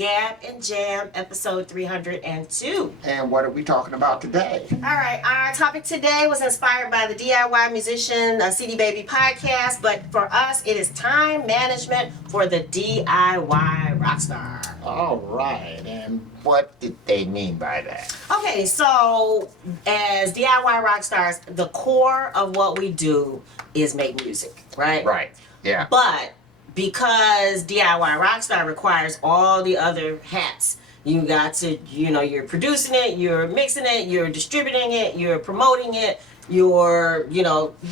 Gab and Jam, episode 302. And what are we talking about today? All right, our topic today was inspired by the DIY Musician CD Baby podcast, but for us, it is time management for the DIY rockstar. All right, and what did they mean by that? Okay, so as DIY rockstars, the core of what we do is make music, right? Right, yeah. But because DIY Rockstar requires all the other hats, you got to, you're producing it, you're mixing it, you're distributing it, you're promoting it, you're,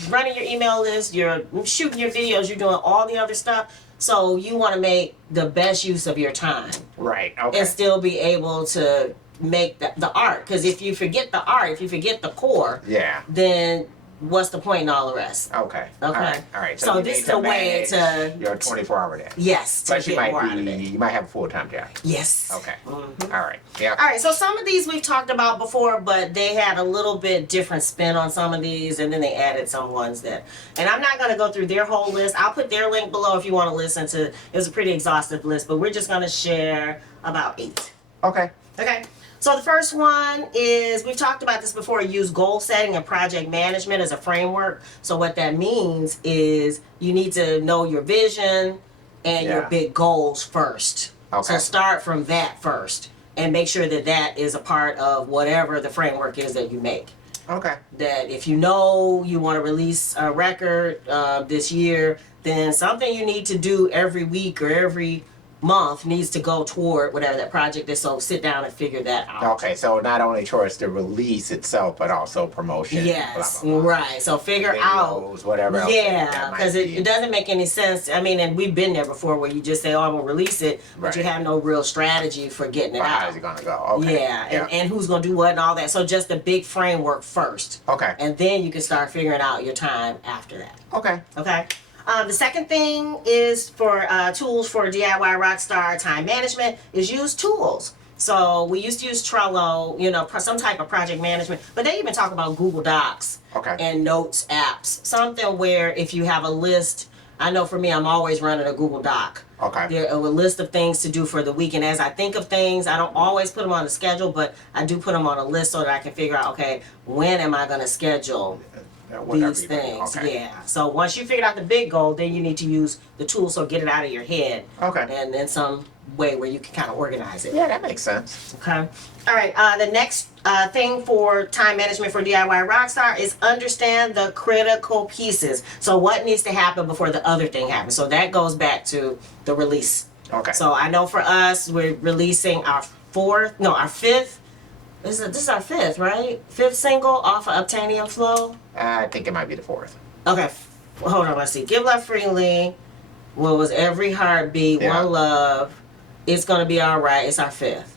running your email list, you're shooting your videos, you're doing all the other stuff. So you want to make the best use of your time. Right, okay. And still be able to make the art. Because if you forget the art, if you forget the core, yeah, then what's the point in all the rest? Okay. Okay. All right. So this is a way to your 24-hour day. Yes. To but you get more might out of it. you might have a full-time job. Yes. Okay. Mm-hmm. All right. Yeah. All right. So some of these we've talked about before, but they had a little bit different spin on some of these, and then they added some ones that. And I'm not going to go through their whole list. I'll put their link below if you want to listen to. It was a pretty exhaustive list, but we're just going to share about 8. Okay. Okay. So the first one is, we've talked about this before, use goal setting and project management as a framework. So what that means is you need to know your vision and your big goals first. Okay. So start from that first and make sure that that is a part of whatever the framework is that you make. Okay. That if you know you want to release a record this year, then something you need to do every week or every month needs to go toward whatever that project is. So sit down and figure that out. Okay, so not only towards the release itself, but also promotion. Yes, blah, blah, blah. right. So figure Videos, out whatever else. Yeah, because it doesn't make any sense. I mean, and we've been there before where you just say, "Oh, I'm gonna release it," but you have no real strategy for getting it out. How's it gonna go? Okay. Yeah, and who's gonna do what and all that. So just the big framework first. Okay. And then you can start figuring out your time after that. Okay. Okay. The second thing is for tools for DIY Rockstar time management is use tools. So we used to use Trello, some type of project management, but they even talk about Google Docs and Notes apps. Something where if you have a list, I know for me, I'm always running a Google Doc. Okay. There are a list of things to do for the week, and as I think of things, I don't always put them on the schedule, but I do put them on a list so that I can figure out, okay, when am I going to schedule these things? Okay. Yeah. So once you figured out the big goal, then you need to use the tool, so get it out of your head. Okay. And then some way where you can kind of organize it. Yeah, that makes sense. Okay. All right. The next thing for time management for DIY Rockstar is understand the critical pieces. So what needs to happen before the other thing happens? So that goes back to the release. Okay. So I know for us, we're releasing our 5th. This is our 5th, right? 5th single off of Obtanium Flow. I think it might be the 4th. Okay, hold on. Let's see. Give Love Freely. What was Every Heartbeat? Yeah. One Love. It's gonna be all right. It's our 5th.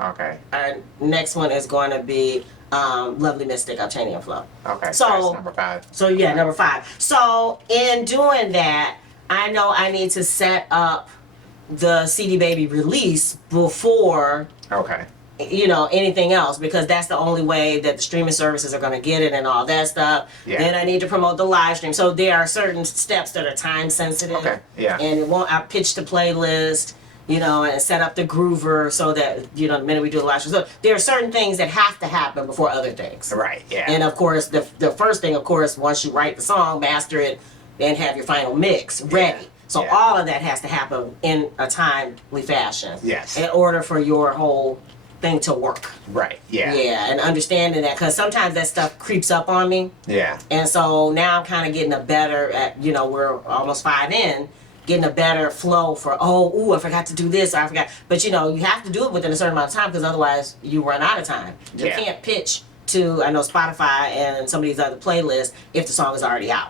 Okay. Our next one is going to be Lovely Mystic, Obtanium Flow. Okay. So that's number 5. So yeah, number 5. So in doing that, I know I need to set up the CD Baby release before. Okay. Anything else, because that's the only way that the streaming services are going to get it and all that stuff. Yeah. Then I need to promote the live stream. So there are certain steps that are time sensitive. Okay. Yeah. And I pitch the playlist, and set up the groover so that, the minute we do the live stream. So there are certain things that have to happen before other things. Right. Yeah. And of course, the first thing, of course, once you write the song, master it, and have your final mix ready. So all of that has to happen in a timely fashion. Yes. In order for your whole thing to work. Right. Yeah. Yeah, and understanding that, because sometimes that stuff creeps up on me. Yeah. And so now I'm kind of getting a better we're almost 5 in, getting a better flow for, I forgot to do this, I forgot. But you have to do it within a certain amount of time, because otherwise you run out of time. You can't pitch to, I know, Spotify and some of these other playlists if the song is already out.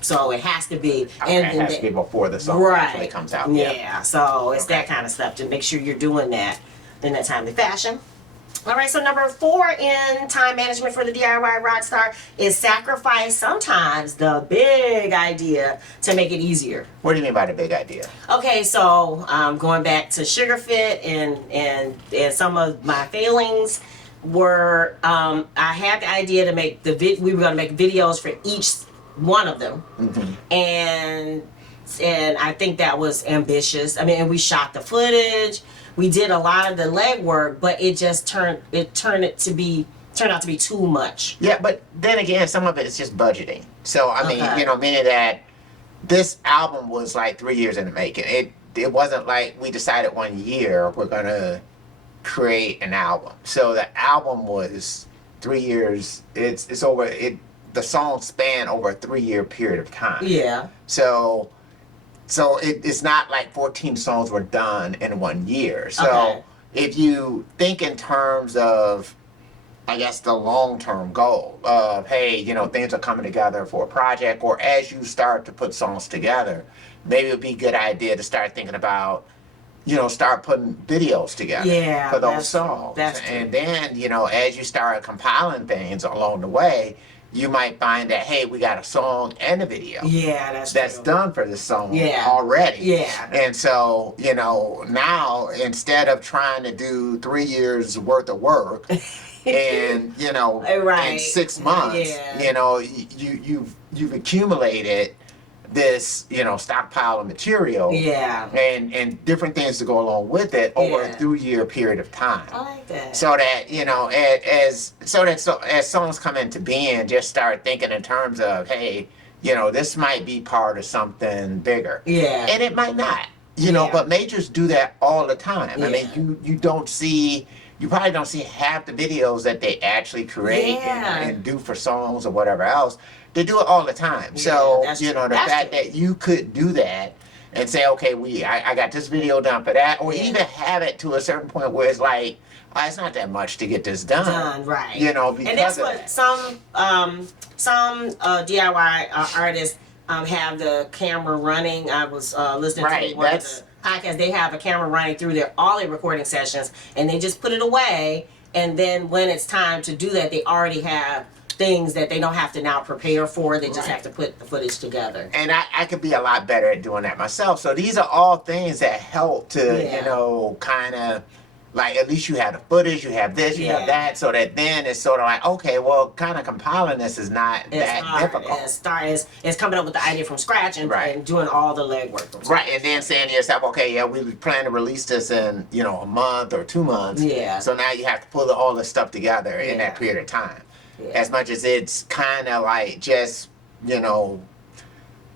So it has to be. Okay, it has to be before the song actually comes out. Yeah, so it's that kind of stuff to make sure you're doing that in a timely fashion. All right, so number 4 in time management for the DIY Rockstar is sacrifice sometimes the big idea to make it easier. What do you mean by the big idea? Okay, so going back to Sugar Fit and some of my failings were I had the idea to make we were going to make videos for each one of them, and I think that was ambitious. I mean, and we shot the footage. we did a lot of the legwork, but it just turned out to be too much. Yeah, but then again, some of it is just budgeting. So I mean, Okay. you know, meaning that this album was like 3 years in the making. It wasn't like we decided one year we're gonna create an album. So the album was 3 years. It's over. The songs span over a 3 year period of time. Yeah. So it's not like 14 songs were done in 1 year. So Okay. if you think in terms of, I guess, the long-term goal of, hey, you know, things are coming together for a project, or as you start to put songs together, maybe it would be a good idea to start thinking about, you know, start putting videos together Yeah, for those that's true. songs. That's true. And then, you know, as you start compiling things along the way, you might find that, hey, we got a song and a video Yeah, that's true. done for this song Yeah. already. Yeah. And so, you know, now instead of trying to do 3 years worth of work and, you know, Right. in 6 months, Yeah. you know, you've accumulated this, you know, stockpile of material Yeah. and different things to go along with it over a Yeah. 3 year period of time. I like that. So that, you know, as songs come into being, just start thinking in terms of, hey, you know, this might be part of something bigger. Yeah. And it might not, you know, Yeah. but majors do that all the time. I Yeah. mean, you probably don't see half the videos that they actually create Yeah. and do for songs or whatever else. They do it all the time. Yeah, So, that's you true. know, the That's fact true. that you could do that and say, okay, I got this video done for that, or Yeah. even have it to a certain point where it's like, oh, it's not that much to get this done. Right. You know, because And that's of what that. some DIY artists have the camera running. I was listening Right, to one of that's- the podcasts. They have a camera running through all their recording sessions, and they just put it away. And then when it's time to do that, they already have things that they don't have to now prepare for. They just Right. have to put the footage together. And I could be a lot better at doing that myself. So these are all things that help to, Yeah. you know, kind of like, at least you have the footage, you have this, you Yeah. have that, so that then it's sort of like, okay, well, kind of compiling this is not It's that hard. difficult. It's coming up with the idea from scratch and, Right. and doing all the legwork. from Right, and then saying to yourself, okay, yeah, we plan to release this in, you know, a month or 2 months. Yeah. So now you have to pull all this stuff together in Yeah. that period of time. Yeah. As much as it's kind of like just, you know,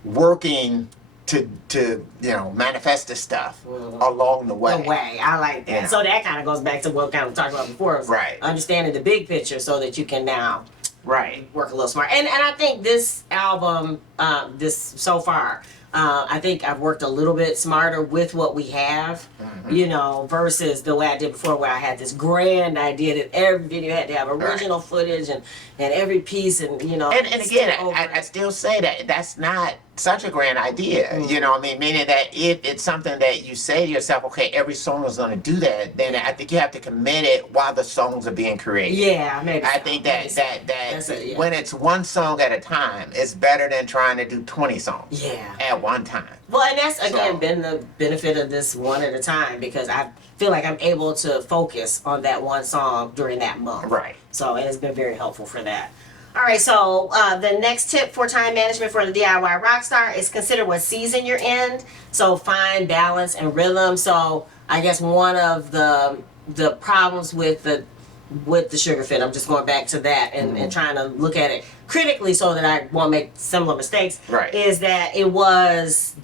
working to you know, manifest this stuff along the way. The way. I like that. Yeah. So that kind of goes back to what kind of talked about before. Is Right. Understanding the big picture so that you can now Right. work a little smart. And I think this album, this so far, I think I've worked a little bit smarter with what we have, you know, versus the way I did before, where I had this grand idea that every video had to have original footage and every piece, and you know. And again, skip over I still say that that's not such a grand idea. You know what I mean? Meaning that if it's something that you say to yourself, okay, every song is going to do that, then I think you have to commit it while the songs are being created. Yeah, maybe. I so. think Maybe so. that That's it, yeah. when it's one song at a time, it's better than trying to do 20 songs Yeah. at one time. Well, and that's again So- been the benefit of this one at a time, because I feel like I'm able to focus on that one song during that month. Right. So it has been very helpful for that. All right, so the next tip for time management for the DIY rockstar is consider what season you're in. So find balance and rhythm. So I guess one of the problems with the sugar fit, I'm just going back to that and trying to look at it critically so that I won't make similar mistakes. Right. Is that it was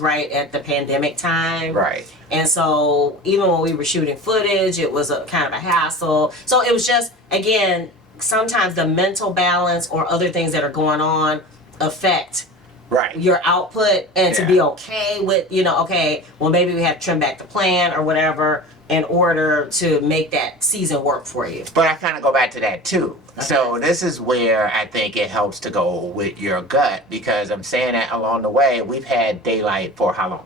right at the pandemic time. Right. And so even when we were shooting footage, it was a kind of a hassle. So it was just, again, sometimes the mental balance or other things that are going on affect Right. your output, and to Yeah. be okay with, you know, okay, well, maybe we have to trim back the plan or whatever in order to make that season work for you. But I kind of go back to that too. So this is where I think it helps to go with your gut, because I'm saying that along the way, we've had daylight for how long?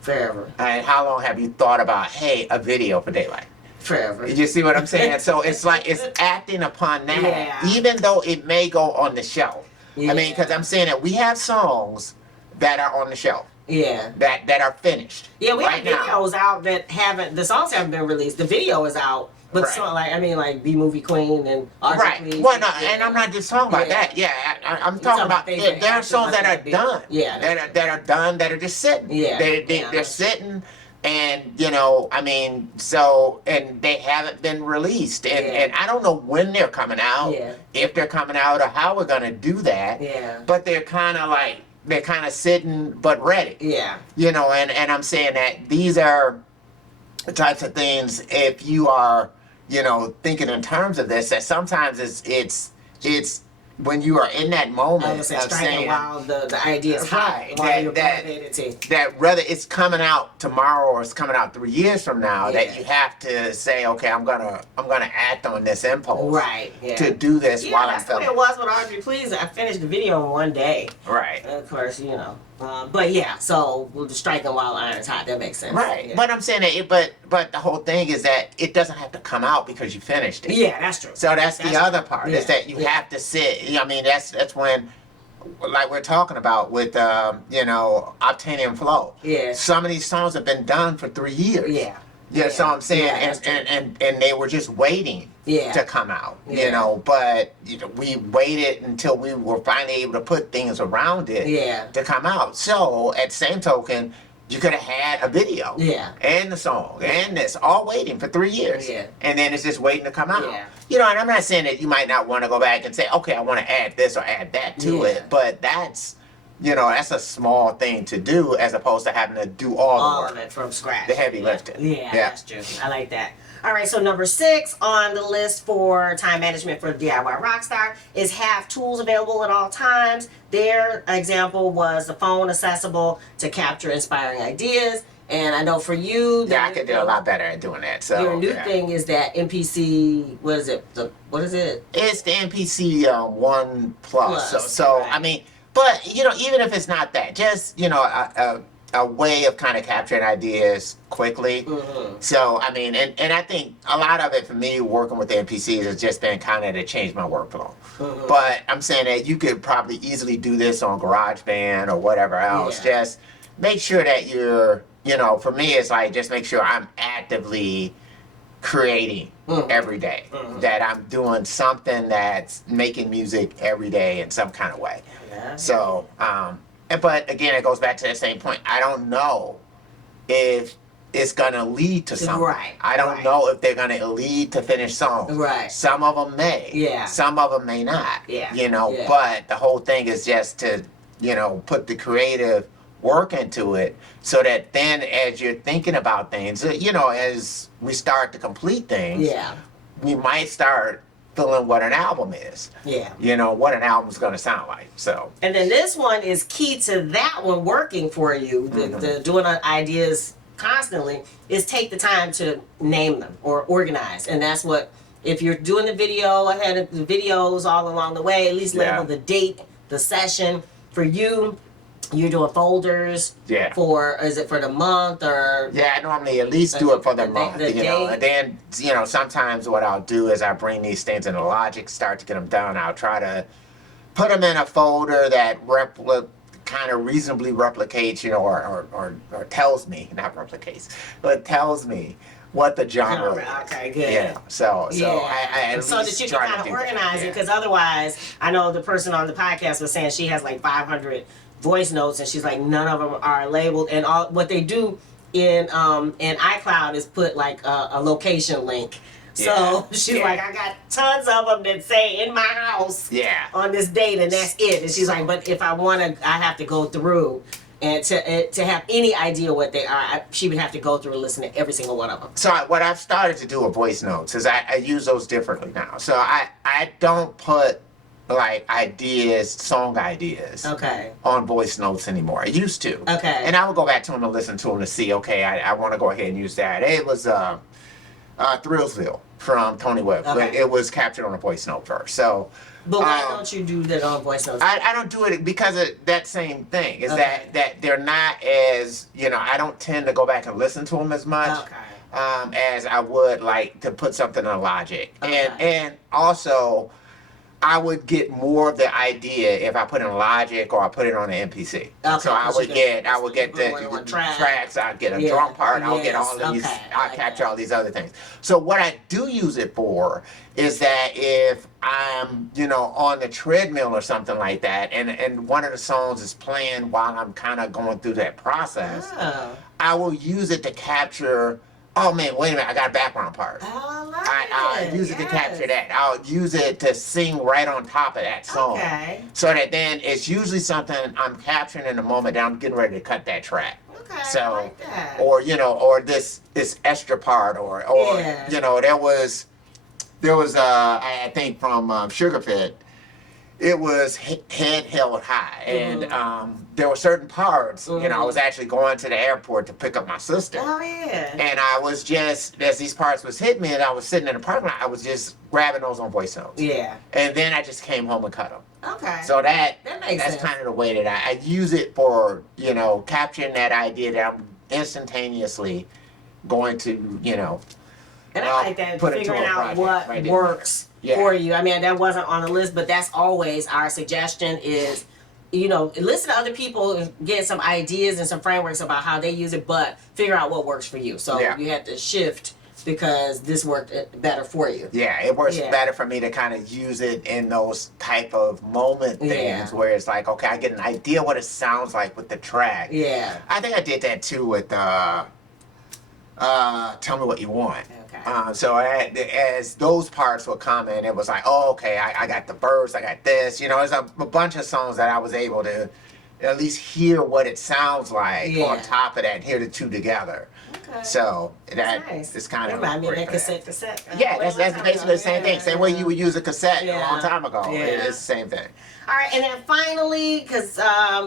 Forever. And how long have you thought about, hey, a video for daylight? Forever. You see what I'm saying? So it's like it's acting upon that, Yeah. even though it may go on the shelf. I mean, Yeah. because I'm saying that we have songs that are on the shelf Yeah. that are finished. Yeah, we right have videos out that the songs haven't been released. The video is out, but Right. so, like B Movie Queen and Archie Right. Please. Well, no, and I'm not just talking about Yeah. that. Yeah, I'm talking talking about about things there, that there are happen songs like that are that. done. Yeah, that are done that are just sitting. Yeah, They're yeah. sitting, And you know, I mean, so and they haven't been released, and I don't know when they're coming out, if they're coming out, or how we're gonna do that. Yeah. But they're kind of sitting but ready. Yeah. You know, and I'm saying that these are the types of things, if you are, you know, thinking in terms of this, that sometimes it's when you are in that moment I was of striking saying, while the idea is high, right, while you're motivated to. that whether it's coming out tomorrow or it's coming out 3 years from now, Yeah. that you have to say, okay, I'm gonna act on this impulse, Right. Yeah. to do this while I'm that's the way filming. it was with Audrey Please. I finished the video in one day. Right. Of course, you know. But yeah, so we'll just striking while iron's hot. That makes sense. Right. Yeah. But I'm saying that but the whole thing is that it doesn't have to come out because you finished it. Yeah, that's true. So that's the other part, is Yeah. that you have to sit. I mean, that's when, like we're talking about with you know, Obtanium Flow. Yeah. Some of these songs have been done for 3 years. Yeah. Yeah, so I'm saying, Yeah, that's true. and they were just waiting Yeah. to come out, Yeah. you know. But you know, we waited until we were finally able to put things around it Yeah. to come out. So at the same token, you could have had a video, Yeah. and the song, and this, all waiting for 3 years, Yeah. and then it's just waiting to come out. Yeah. You know, and I'm not saying that you might not want to go back and say, okay, I want to add this or add that to Yeah. it, but that's, you know, that's a small thing to do as opposed to having to do all All the of work, it from scratch. the heavy lifting. Yeah, that's true. I like that. All right, so number 6 on the list for time management for DIY Rockstar is have tools available at all times. Their example was the phone accessible to capture inspiring ideas. And I know for you, Yeah, I could do a lot better at doing that. So your new yeah. thing is that MPC. What is it? What is it? It's the MPC 1 Plus. So right. I mean, but you know, even if it's not that, just you know, a way of kind of capturing ideas quickly. Mm-hmm. So I mean, and I think a lot of it for me working with the MPCs has just been kind of to change my workflow. Mm-hmm. But I'm saying that you could probably easily do this on GarageBand or whatever else. Yeah. Just make sure that you're, you know, for me it's like just make sure I'm actively creating every day. That I'm doing something that's making music every day in some kind of way. Yeah. So, but again, it goes back to that same point. I don't know if it's gonna lead to something. Right, I don't right. know if they're gonna lead to finished songs. Right. Some of them may. Yeah. Some of them may not. Yeah, You know, yeah. but the whole thing is just to, you know, put the creative work into it so that then as you're thinking about things, you know, as we start to complete things, Yeah. we might start feeling what an album is. Yeah. You know, what an album's gonna sound like. So And then this one is key to that one working for you, the doing ideas constantly, is take the time to name them or organize. And that's what, if you're doing the video ahead of the videos all along the way, at least label the date, the session. For you, you're doing folders Yeah. for, is it for the month or? yeah, I normally at least do it for the month, the you know, day. and then, you know, sometimes what I'll do is I bring these things into Logic, start to get them done. I'll try to put them in a folder that kind of reasonably replicates, you know, or tells me, not replicates, but tells me what the genre is. Okay, good. Yeah, so I at so least that you try can to kind of do that. organize it, Yeah. because otherwise, I know the person on the podcast was saying she has like 500 voice notes, and she's like none of them are labeled, and all what they do in iCloud is put like a location link. So Yeah. she's Yeah. like, I got tons of them that say in my house Yeah. on this date, and that's it. And she's like, but if I want to, I have to go through. And to have any idea what they are, she would have to go through and listen to every single one of them. So what I've started to do with voice notes is I use those differently now. So I don't put like ideas, song ideas, Okay. on voice notes anymore. I used to. Okay. And I would go back to them and listen to them to see, okay, I want to go ahead and use that. It was Thrillsville from Tony Webb. Okay. It was captured on a voice note first. So But why don't you do that on voice notes? I don't do it because of that same thing. Is Okay. that they're not as, you know, I don't tend to go back and listen to them as much. Okay. As I would like to put something in Logic. Okay. And also I would get more of the idea if I put it in Logic or I put it on an MPC. Okay, So I 'cause would you get can put the more than one track. tracks, I'd get a Yeah, drum part, I'll get yes, all of these, okay, I I'll like capture that. all these other things. So what I do use it for is that if I'm, you know, on the treadmill or something like that, and one of the songs is playing while I'm kind of going through that process, Oh. I will use it to capture. Oh man, wait a minute! I got a background part. Oh, I love I'll use it to capture that. I'll use it to sing right on top of that song. Okay. So that then it's usually something I'm capturing in the moment that I'm getting ready to cut that track. Okay. So, I like that. or or this extra part, or Yeah. there was I think from Sugar Fit. It was head held high, and there were certain parts. I was actually going to the airport to pick up my sister. Oh yeah. And I was just, as these parts was hitting me and I was sitting in the parking lot, I was just grabbing those on voice notes. Yeah. And then I just came home and cut them. Okay. So makes that's sense. kind of the way that I use it for, capturing that idea that I'm instantaneously going to, And I like that, put it to figuring a out project what right there. works Yeah. for you. I mean, that wasn't on the list, but that's always our suggestion is, listen to other people and get some ideas and some frameworks about how they use it, but figure out what works for you. So Yeah. you have to shift because this worked better for you. Yeah, it works Yeah. better for me to kind of use it in those type of moment things Yeah. where it's like, okay, I get an idea what it sounds like with the track. Yeah. I think I did that too with Tell Me What You Want. Okay. So as those parts would come in, it was like, oh, okay, I got the verse, I got this. There's a bunch of songs that I was able to at least hear what it sounds like Yeah. on top of that and hear the two together. Okay. So that nice. is kind of Remind me of great that for that. cassette. Yeah, that's basically the same thing. Same way you would use a cassette a long time ago. Yeah. It's the same thing. All right, and then finally, because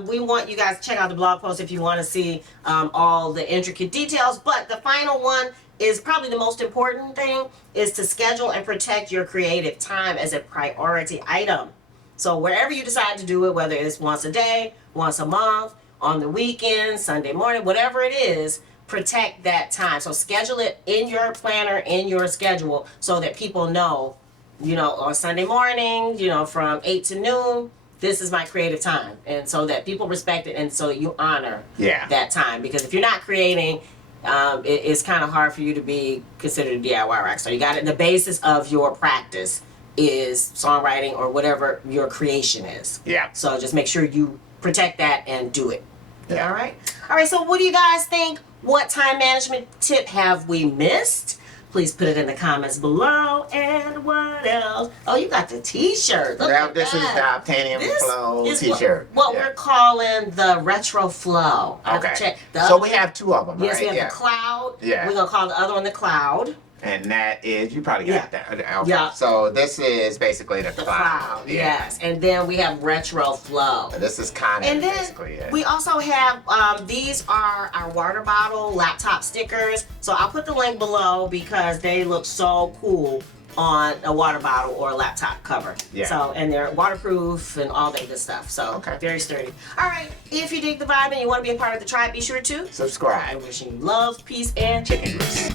we want you guys to check out the blog post if you want to see all the intricate details, but the final one is probably the most important thing, is to schedule and protect your creative time as a priority item. So wherever you decide to do it, whether it's once a day, once a month, on the weekend, Sunday morning, whatever it is, protect that time. So schedule it in your planner, in your schedule, so that people know, on Sunday morning, from 8 to noon, this is my creative time. And so that people respect it and so that you honor that time. Because if you're not creating, it's kind of hard for you to be considered a DIY rock star. You got it. The basis of your practice is songwriting or whatever your creation is. Yeah. So just make sure you protect that and do it. Yeah. All right. All right. So what do you guys think? What time management tip have we missed? Please put it in the comments below. And what else? Oh, you got the t-shirt. Look at This is the that. Obtanium This Flow is t-shirt. What Yeah. we're calling the retro flow. I have to Okay. check. The So other- we have two of them, Yes, right? we have Yeah. the cloud. Yeah. We're gonna call the other one the cloud. And that is, you probably got that. Okay. Yeah. So this is basically the The cloud. cloud. Yes. And then we have retro flow. This is kind And of then basically it. we also have, these are our water bottle laptop stickers. So I'll put the link below because they look so cool on a water bottle or a laptop cover. Yeah. So, and they're waterproof and all that good stuff. So, Okay. very sturdy. All right. If you dig the vibe and you want to be a part of the tribe, be sure to Subscribe. I'm wishing you love, peace, and Chicken grease.